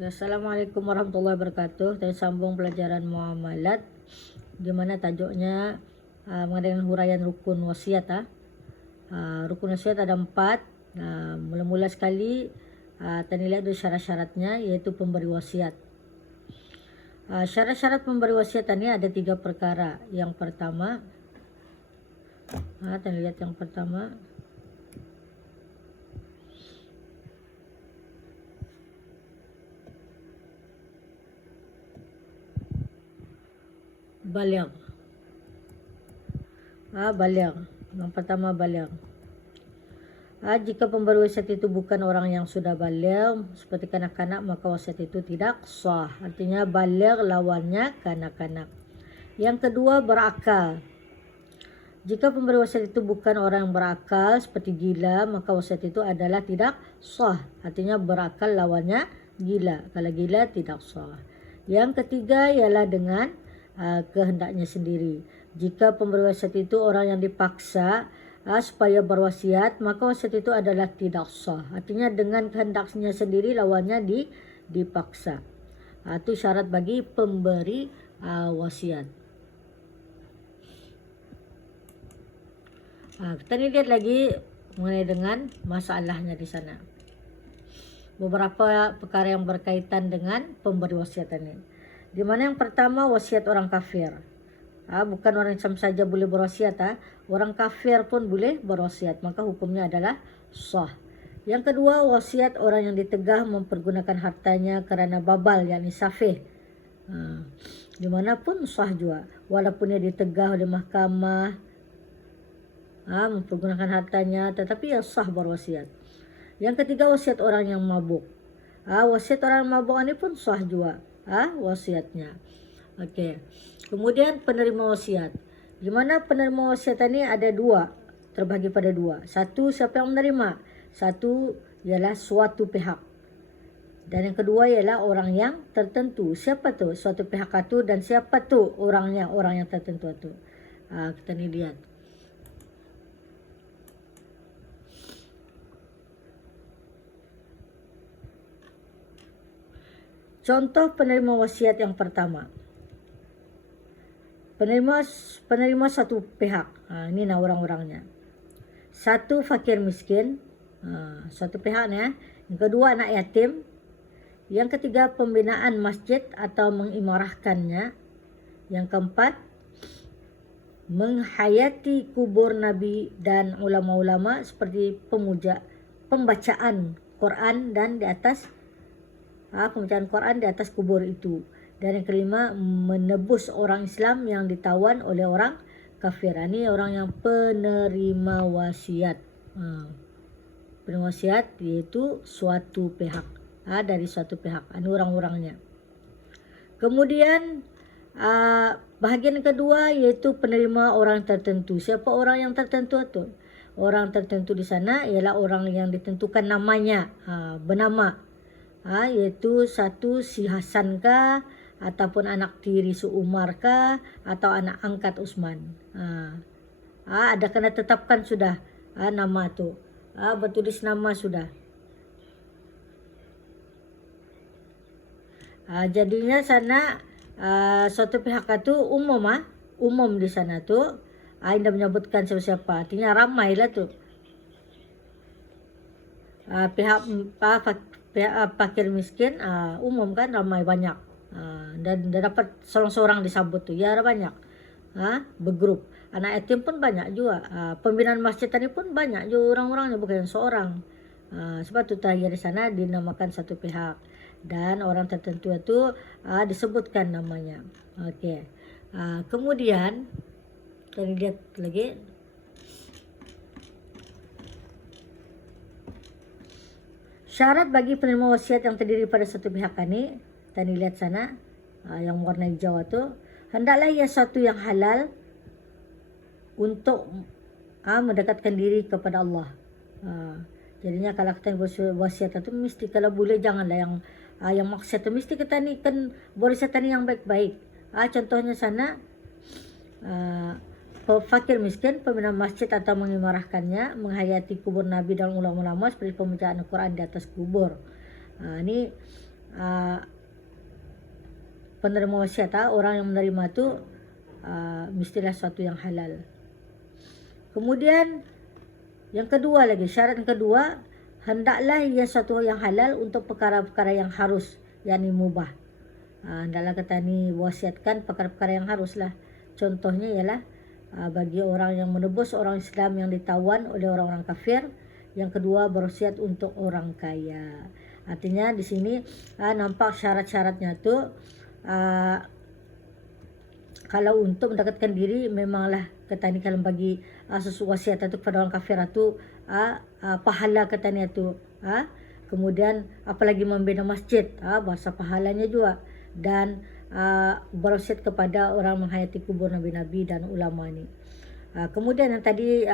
Assalamualaikum warahmatullahi wabarakatuh. Kita sambung pelajaran muamalat, di mana tajuknya mengenai huraian rukun wasiat. Rukun wasiat ada 4. Mula-mula sekali tadi lihat dulu syarat-syaratnya, yaitu pemberi wasiat. Syarat-syarat pemberi wasiat ini ada 3 perkara. Yang pertama, tadi lihat yang pertama, baligh. Baligh. Yang pertama baligh. Jika pemberi wasiat itu bukan orang yang sudah baligh, seperti kanak-kanak, maka wasiat itu tidak sah. Artinya baligh lawannya kanak-kanak. Yang kedua, berakal. Jika pemberi wasiat itu bukan orang yang berakal, seperti gila, maka wasiat itu adalah tidak sah. Artinya berakal lawannya gila. Kalau gila tidak sah. Yang ketiga ialah dengan kehendaknya sendiri. Jika pemberi wasiat itu orang yang dipaksa supaya berwasiat, maka wasiat itu adalah tidak sah. Artinya dengan kehendaknya sendiri lawannya dipaksa. Itu syarat bagi pemberi wasiat. Kita lihat lagi mengenai dengan masalahnya di sana. Beberapa perkara yang berkaitan dengan pemberi wasiat ini. Di mana yang pertama, wasiat orang kafir. Bukan orang Islam saja boleh berwasiat, orang kafir pun boleh berwasiat, maka hukumnya adalah sah. Yang kedua, wasiat orang yang ditegah mempergunakan hartanya kerana babal, yakni safih. Dimanapun sah juga, walaupun dia ditegah oleh mahkamah, mempergunakan hartanya, tetapi ya sah berwasiat. Yang ketiga, wasiat orang yang mabuk. Wasiat orang yang mabuk ini pun sah juga wasiatnya. Okey. Kemudian penerima wasiat. Di mana penerima wasiat ini ada 2, terbagi pada 2. Satu, siapa yang menerima. Satu ialah suatu pihak. Dan yang kedua ialah orang yang tertentu. Siapa tu suatu pihak itu dan siapa tu orangnya, orang yang tertentu itu. Kita ni lihat. Contoh penerima wasiat yang pertama. Penerima satu pihak. Ini orang-orangnya. Satu, fakir miskin. Satu pihaknya. Yang kedua, anak yatim. Yang ketiga, pembinaan masjid atau mengimarahkannya. Yang keempat, menghayati kubur Nabi dan ulama-ulama seperti pembacaan Quran dan di atas pembacaan Quran di atas kubur itu. Dan yang kelima, menebus orang Islam yang ditawan oleh orang kafir. Ini orang yang penerima wasiat. Penerima wasiat iaitu suatu pihak. Dari suatu pihak. Ini orang-orangnya. Kemudian bahagian kedua iaitu penerima orang tertentu. Siapa orang yang tertentu itu? Orang tertentu di sana ialah orang yang ditentukan namanya, bernama. Iaitu satu, si Hasan kah, ataupun anak tiri Umar kah, atau anak angkat Usman. Ada kena tetapkan sudah nama tu. Bertulis nama sudah. Jadinya sana suatu pihak itu umum. Umum di sana tu. Tidak menyebutkan siapa-siapa. Artinya ramailah tu. Pihak fakir miskin umum kan, ramai banyak. Dan dapat seorang-seorang disambut tu. Ya ada banyak. Bergrup. Anak yatim pun banyak juga. Pembinaan masjid tadi pun banyak juga orang-orangnya, bukan seorang. Sebab tu tadi di sana dinamakan satu pihak. Dan orang tertentu itu disebutkan namanya. Okey. Kemudian kita lihat lagi. Syarat bagi penerima wasiat yang terdiri pada satu pihak ini, kita lihat sana, yang warna hijau itu, hendaklah ia satu yang halal untuk mendekatkan diri kepada Allah. Jadinya kalau kita berwasiat itu mesti, kalau boleh janganlah yang maksiat itu, mesti kita ni kan berwasiat yang baik-baik. Contohnya sana, fakir miskin, pembinaan masjid atau mengimarahkannya, menghayati kubur Nabi dan ulama-ulama seperti pembacaan Al-Quran di atas kubur. Ini penerima wasiat, orang yang menerima itu mestilah sesuatu yang halal. Kemudian yang kedua lagi, syarat yang kedua, hendaklah ia sesuatu yang halal untuk perkara-perkara yang harus, yakni mubah. Hendaklah kata ni wasiatkan perkara-perkara yang haruslah. Contohnya ialah bagi orang yang menebus orang Islam yang ditawan oleh orang-orang kafir. Yang kedua, berwasiat untuk orang kaya. Artinya di sini nampak syarat-syaratnya tu kalau untuk mendekatkan diri memanglah kata ni kalau bagi sesuatu wasiat itu kepada orang kafir itu pahala kata ni itu. Kemudian apalagi membina masjid, bahasa pahalanya juga. Dan berwasiat kepada orang menghayati kubur nabi-nabi dan ulama ni. Kemudian yang tadi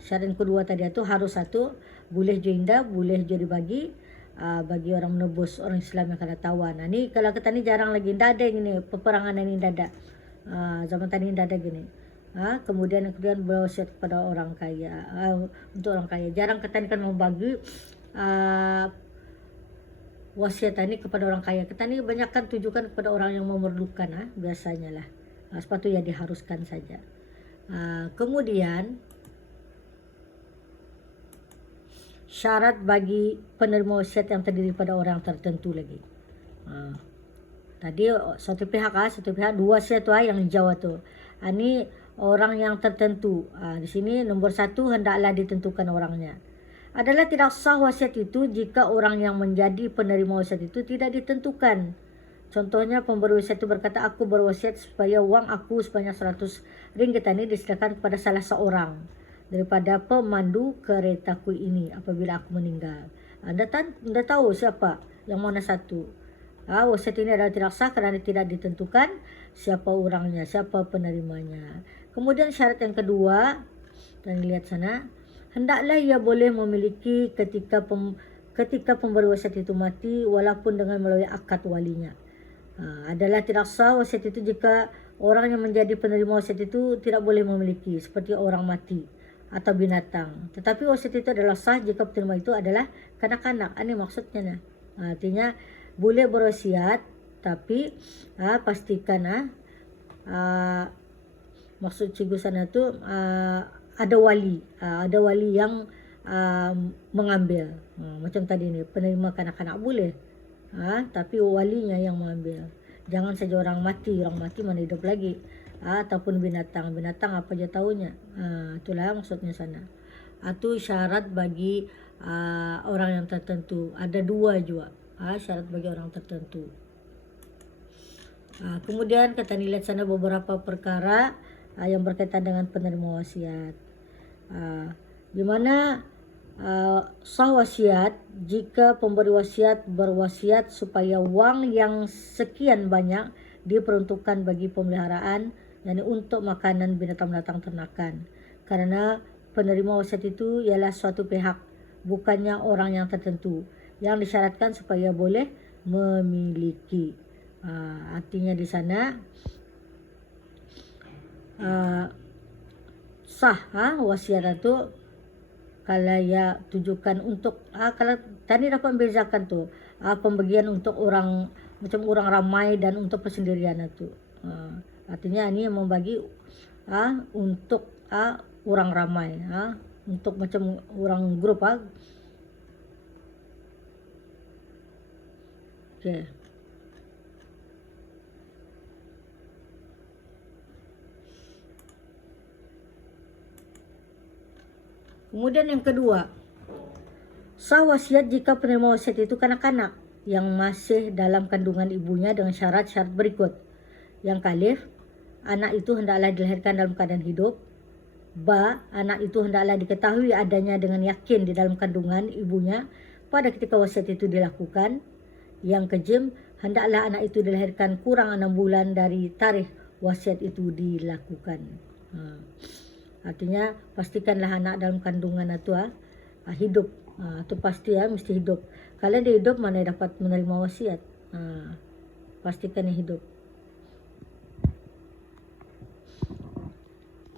syarat yang kedua tadi itu harus satu, boleh juga boleh jadi bagi orang menebus orang Islam yang kena tawan. Ni kalau kata ni jarang lagi, tidak ada gini peperangan ini, tidak ada. Zaman tadi tidak ada gini. Kemudian berwasiat kepada orang kaya, untuk orang kaya. Jarang kata ni kan membagi wasiat ini kepada orang kaya. Kita ni banyakkan tujukan kepada orang yang memerlukan, biasanya lah. Sepatutnya diharuskan saja. Kemudian syarat bagi penerima wasiat yang terdiri pada orang tertentu lagi. Tadi satu pihak, dua wasiat tu yang hijau tu. Ini orang yang tertentu. Di sini nombor satu, hendaklah ditentukan orangnya. Adalah tidak sah wasiat itu jika orang yang menjadi penerima wasiat itu tidak ditentukan. Contohnya pemberi wasiat itu berkata, aku berwasiat supaya uang aku sebanyak 100 ringgit ini diserahkan kepada salah seorang daripada pemandu keretaku ini apabila aku meninggal. Anda tahu siapa yang mana satu. Wasiat ini adalah tidak sah kerana tidak ditentukan siapa orangnya, siapa penerimanya. Kemudian syarat yang kedua, dan lihat sana, hendaklah ia boleh memiliki ketika pemberi wasiat itu mati walaupun dengan melalui akad walinya. Adalah tidak sah wasiat itu jika orang yang menjadi penerima wasiat itu tidak boleh memiliki, seperti orang mati atau binatang. Tetapi wasiat itu adalah sah jika penerima itu adalah kanak-kanak. Ini maksudnya. Artinya boleh berwasiat, tapi pastikan maksud cikgu sana tu ada wali yang mengambil. Macam tadi ni, penerima kanak-kanak boleh, tapi walinya yang mengambil. Jangan saja orang mati mana hidup lagi, ataupun binatang apa je tahunya. Itulah maksudnya sana. Itu syarat bagi orang yang tertentu. Ada dua juga syarat bagi orang tertentu. Kemudian kita lihat sana beberapa perkara yang berkaitan dengan penerima wasiat. Di mana sah wasiat jika pemberi wasiat berwasiat supaya wang yang sekian banyak diperuntukkan bagi pemeliharaan, yakni untuk makanan binatang-binatang ternakan. Karena penerima wasiat itu ialah suatu pihak, bukannya orang yang tertentu, yang disyaratkan supaya boleh memiliki. Artinya di sana sah wasiat itu kalau ya tujukan untuk kalau tadi dapat membezakan tu pembagian untuk orang macam orang ramai dan untuk persendirian itu. Artinya ini membagi untuk orang ramai, untuk macam orang grup. Okey. Kemudian yang kedua, sah wasiat jika penerima wasiat itu kanak-kanak yang masih dalam kandungan ibunya dengan syarat-syarat berikut. Yang kalif, anak itu hendaklah dilahirkan dalam keadaan hidup. Ba, anak itu hendaklah diketahui adanya dengan yakin di dalam kandungan ibunya pada ketika wasiat itu dilakukan. Yang kejim, hendaklah anak itu dilahirkan kurang 6 bulan dari tarikh wasiat itu dilakukan. Artinya pastikanlah anak dalam kandungan itu hidup. Itu pasti mesti hidup. Kalau dia hidup mana dapat menerima wasiat. Pastikan dia hidup.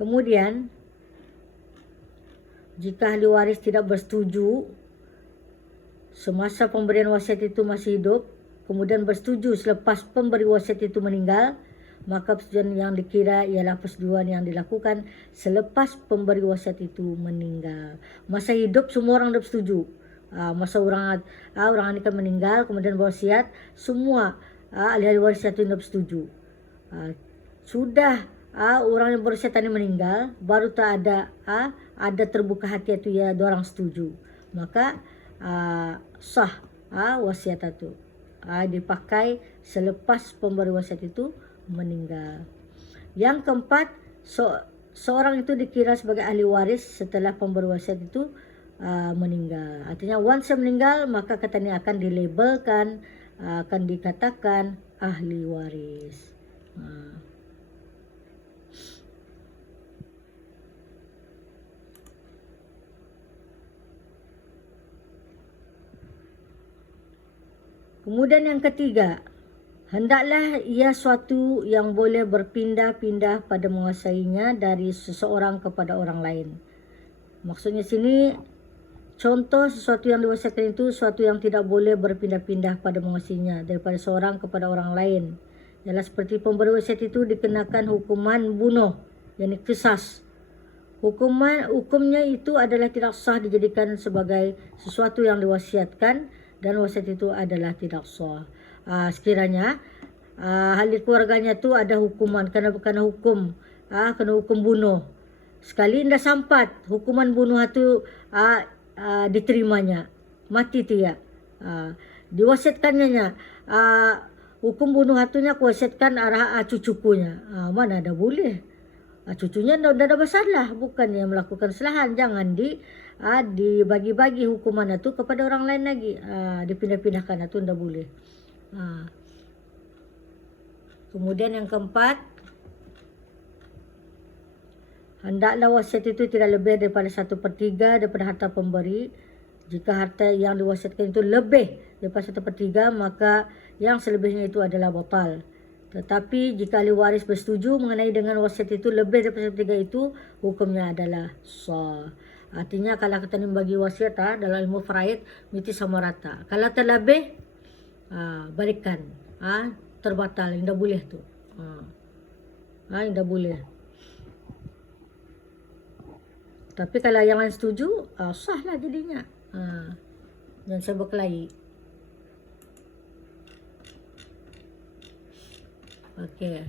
Kemudian jika ahli waris tidak bersetuju semasa pemberian wasiat itu masih hidup, kemudian bersetuju selepas pemberi wasiat itu meninggal, maka persetujuan yang dikira ialah persetujuan yang dilakukan selepas pemberi wasiat itu meninggal. Masa hidup semua orang dah setuju. Masa orang ini kan meninggal kemudian berwasiat, semua ahli-ahli wasiat itu dah setuju. Sudah orang yang berwasiat ini meninggal, baru tak ada terbuka hati itu ya dua orang setuju, maka sah wasiat itu dipakai selepas pemberi wasiat itu meninggal. Yang keempat, seorang itu dikira sebagai ahli waris setelah pemberi wasiat itu meninggal. Artinya once meninggal, maka kata ini akan dilabelkan, akan dikatakan ahli waris. Kemudian yang ketiga, hendaklah ia suatu yang boleh berpindah-pindah pada menguasainya dari seseorang kepada orang lain. Maksudnya sini, contoh sesuatu yang diwasiatkan itu sesuatu yang tidak boleh berpindah-pindah pada menguasainya daripada seorang kepada orang lain. Ialah seperti pemberi wasiat itu dikenakan hukuman bunuh, yakni qisas. Hukumnya itu adalah tidak sah dijadikan sebagai sesuatu yang diwasiatkan, dan wasiat itu adalah tidak sah. Sekiranya ahli keluarganya tu ada hukuman kena hukum bunuh, sekali indah sampat hukuman bunuh itu diterimanya, mati tu ya, diwasiatkannya hukum bunuh hatunya kuwasiatkan arah cucukunya, mana ada boleh. Cucunya dah ada masalah, bukan yang melakukan kesalahan. Jangan dibagi-bagi hukuman itu kepada orang lain lagi, dipindah-pindahkan, itu tidak boleh. Kemudian yang keempat, hendaklah wasiat itu tidak lebih daripada 1/3 daripada harta pemberi. Jika harta yang diwasiatkan itu lebih daripada 1/3, maka yang selebihnya itu adalah batal. Tetapi jika ahli waris bersetuju mengenai dengan wasiat itu lebih daripada 1/3 itu, hukumnya adalah sah. Artinya kalau kita bagi wasiat dalam ilmu faraid mesti sama rata. Kalau terlebih, balikan, terbatal, tidak boleh tu. Tidak boleh. Tapi kalau yang lain setuju, sah lah jadinya. Jangan saya berkelahi. Okey.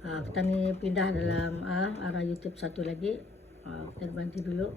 Kita ni pindah dalam arah YouTube satu lagi. Kita berhenti dulu.